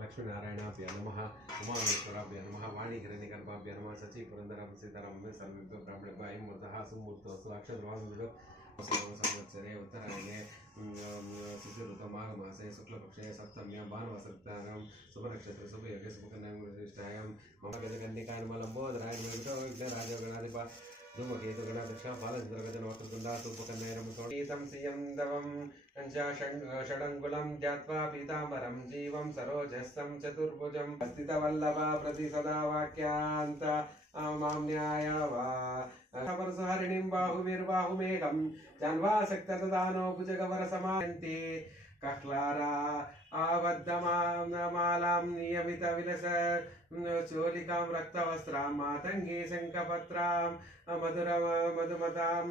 लक्ष्मीनारायणाभ्य नमः उमामेश्वराभ्य नमः वाणीहिरण्यगर्भाभ्य नमः सची पुरंदराभ सीतारामभ्य सर्वेभ्यो ब्राह्मणेभ्यो अयं मुहूर्तः सुमुहूर्तोऽस्तु अक्षतवासुमिडो संवत्सरे उत्तरायणे शिशिरऋतुमाघमासे शुक्लपक्षे सप्तम्यां भानुवासरतायां शुभनक्षत्रे शुभयोगे शुभकन्यां मम गजकन्निकानुमलम्बोदराय विघ्नराजगणाधिपा धूमकेतु गणाध्यक्ष बालचन्द्रगजनवक्रतुण्डा सूर्पकन्यारमसोणीतं श्रियं दवं षडङ्गुलं ध्यात्वा पीताम्बरं जीवं सरोजस्तं चतुर्भुजं स्थितवल्लभा प्रति सदा वाक्यान्त मां न्याय वा परसहरिणीं बाहुवीर्बाहुमेघं जन्वासक्तदानो भुजगवरसमायन्ति कक्लारा आबद्धमालां नियमितविलस चोलिकां रक्तवस्त्रां मातङ्गी शङ्खपत्रां मधुमतां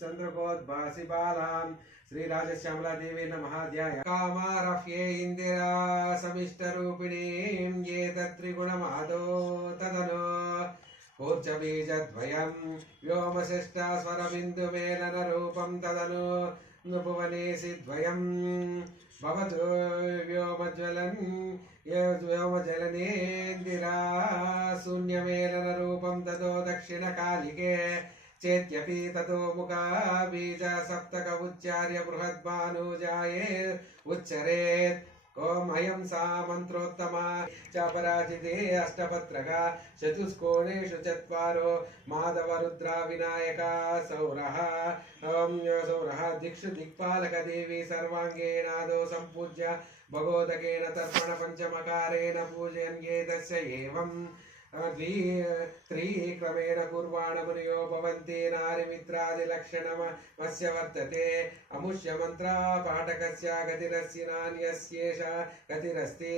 चन्द्रकोद्भासिबालां श्रीराजश्यामला देवी नमः ध्याय कामारह्ये इन्दिरा समिष्टरूपिणीं ये तत्त्रिगुणमादो तदनु ऊर्जबीजद्वयं व्योमशिष्टास्वरबिन्दुमेलनरूपं तदनु भुवनेशि द्वयं भवतु व्योमज्वलनेन्दिरा शून्यमेलनरूपं ततो दक्षिणकालिके चेत्यपि ततो मुखाबीज सप्तक उच्चार्य बृहद्भानुजाये उच्चरेत् ओम अयं सा मंत्रोत्तमा चापराजिते अष्टपत्रका चतुष्कोणेषु चत्वारो माधव रुद्रा विनायका सौरः सौरः दिक्षु दिक्पालक देवी सर्वांगेनादो संपूज्य भगोदकेन तर्पण पंचमकारेण पूजयन्ये तस्य एवं त्रिक्रमेण कुर्वाण मुनियो भवन्ति नारीमित्रादिलक्षणमस्य वर्तते अमुष्य मन्त्रा पाठकस्य गतिरस्य नान्यस्येष गतिरस्ति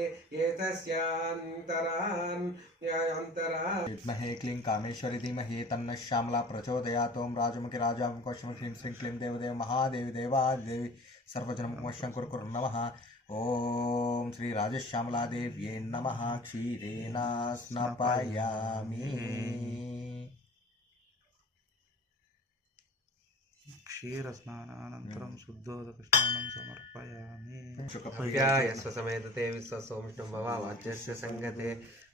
विद्महे क्लीं कामेश्वरी धीमहि तन्नः श्यामला प्रचोदयात्। ओं राजमुखी राजामुख श्रीं श्रीं क्लीं देवदेव महादेवी देवादेवी सर्वजनमुखमशङ्कुर नमः। ओम श्री राजश्यामला देव्यै नमः। क्षीरेण स्नापयामि। क्षीरस्नानानन्तरं शुद्धोदकस्नानं समर्पयामि। शुकप्रियाय स्वसमेत ते विश्वसोमिष्णं भवावाच्यस्य संगते।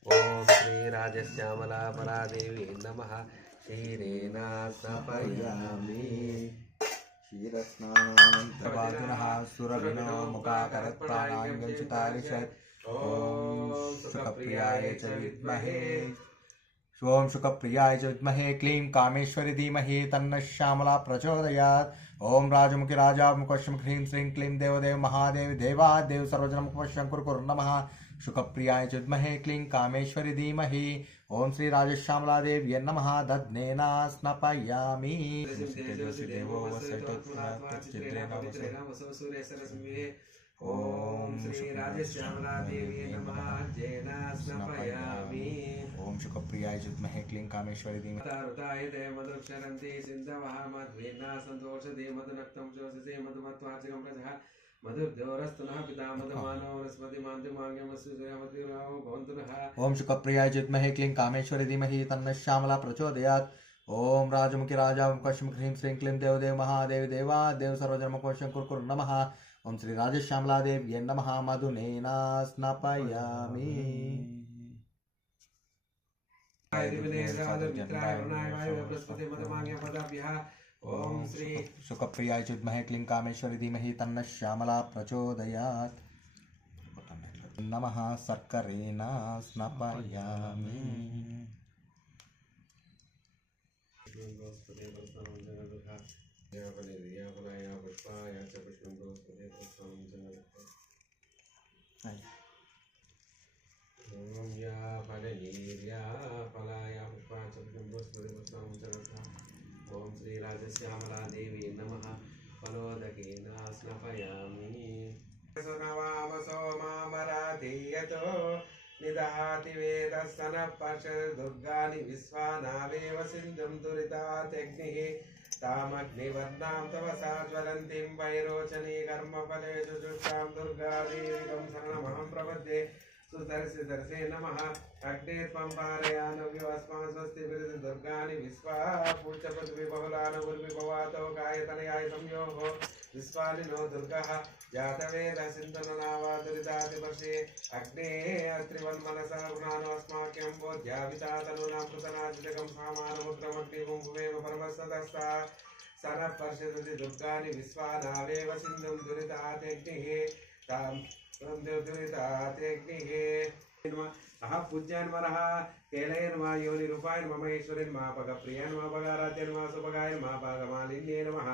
ओम श्री राजश्यामला परादेवी नमः। क्षीरेण स्नापयामि। क्षीरस्नानानन्तरं सुरभिनो मुखाकरत्प्राणायामञ्चितारिषत्। ओम शुकप्रियाय च विद्महे ओम शुकप्रियाय च विद्महे क्लीं कामेश्वरी धीमहि तन्नः श्यामला प्रचोदयात्। ओम राजमुखी राजामुखं ह्रीं श्रीं क्लीं देवदेव महादेवी देवादेव सर्वजनमुखमशङ्कुर नमः। शुकप्रियाय च विद्महे क्लीं कामेश्वरी धीमहि। ओम श्री राजश्यामला देव्यै नमः। दध्नेन स्नापयामि। ओम श्री राजश्यामला देवी नमः। जेन स्नापयामि। ओम शुकप्रियाय च विद्महे क्लीं कामेश्वरी धीमहि। तारुतायते मधुक्षरन्ति सिन्धवः मध्वेना सन्तोषते मधुनक्तं चोषसे मधुमत्वार्चकं प्रजः मधुर्द्योरस्तुनः पिता मधुमानो वनस्पति मान्तिमाङ्गमस्तु श्रेयमतिरावो भवन्तु नः। ओम शुकप्रियाय च विद्महे क्लीं कामेश्वरी धीमहि तन्नः श्यामला प्रचोदयात्। ओम राजमुखी राजामुखं ह्रीं श्रीं क्लीं देवदेव महादेवी देवादेव सर्वजनमुखमशङ्कुर नमः। ओम श्री राजश्यामला देव्यै नमः। मधुनेन स्नापयामि। ओम श्री शुकप्रियाय च विद्महे क्लीं कामेश्वरी धीमहि तन्नः श्यामला प्रचोदयात्। नमः सर्करेण स्नापयामि। ओम श्री राजश्यामला देवी नमः। फलोदकेन स्नापयामि। सुनवामसो मामराधीयतो निदहाति वेदस्तनः पर्षदुर्गानि विश्वानावेव सिन्धुं दुरितात्यग्निः तामग्निवर्णां तवसा ज्वलन्तीं वैरोचनी कर्मफलेषु जुष्टां दुर्गादेवीं शरणमहं प्रपद्ये। सुदर्शे नमः अग्ने त्वं पारयानव्यो अस्मान् स्वस्ति विरति दुर्गाणि विश्वा पूज्यपृथ्वी बहुलान उर्विभवातो गायतनयाय संयोः विश्वालिनो दुर्गः जातवेदः सिन्धुननावा दुरितादिवर्षे अग्ने अत्रिवन्मनसा गुणानो अस्माक्यं बोध्याविता तनूनां कृतनाजितकं सामानमुद्रमग्निपुं भुवेम परमस्ततस्ता सरः पर्षदति दुर्गाणि विश्वानावेव सिन्धुं दुरितात्यग्निः तां दुरितात्यग्निः अह पूज्यान्मरः केलयन्मा योनिरूपायन्मा महेश्वरन्मा पगप्रियन्मा पगाराध्यन्मा सुपगायन्मा पागमालिन्ये नमः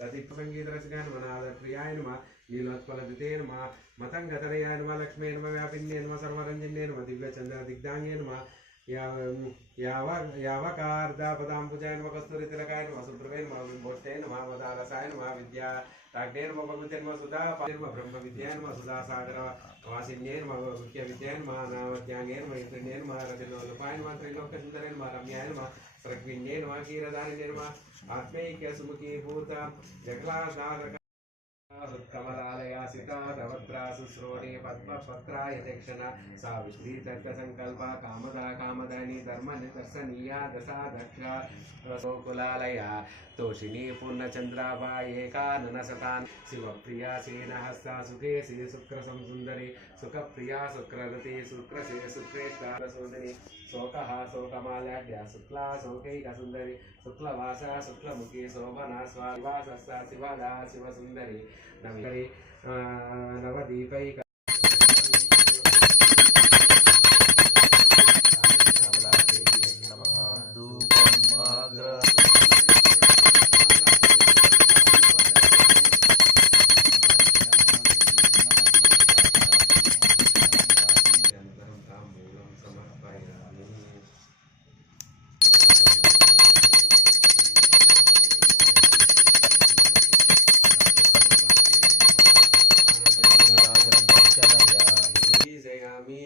ततिप्सङ्गीतरसिकान्मनादप्रियायन्मा लीलोत्पलदितेन्मा मतङ्गतनयान्मा लक्ष्मेन्मा व्यापिन्येन्मा सर्वरञ्जन्येन्मा दिव्यचन्द्रदिग्धाङ्गेन्मा यावकार्दापदां पूजयन्मा कस्तूरितिलकायन्मा सुब्रवेन्मा विम्बोष्टेन्मा मदालसायन्मा विद्या राग्नेन्मा भगवतेन्मा सुधा पायन्मा ब्रह्मविद्यान्मा सुधा सागर वासिन्येन्मा मुख्यविद्यान्मा नामध्याङ्गेन्मा इन्द्रण्येन्मा रजनोलुपायन्मा त्रैलोक्यसुन्दरेन्मा रम्यान्मा सर्गविन्येन्मा क्षीरदारिण्येन्मा आत्मैक्यसुमुखी भूता जगलासाधक कमलालया सीता रवत्रा सुश्रोणी पद्मपत्राय दक्षिणा सावित्री तर्कसङ्कल्पा कामदा कामदानी धर्मनिदर्शनीया दशा दक्षा रसोकुलालया तोषिणी पूर्णचन्द्राभा एकाननशतान् शिवप्रिया सेनहस्ता सुखे श्री शुक्रसंसुन्दरी सुखप्रिया शुक्ररति शुक्रसे शुक्रेष्टा सुन्दरी शोकः शोकमाल्याढ्या शुक्ला शोकैकसुन्दरी शुक्लवासा शुक्लमुखी शोभना स्वादिवासस्सा शिवदा शिवसुन्दरी नवरी नवदीपैक जयामि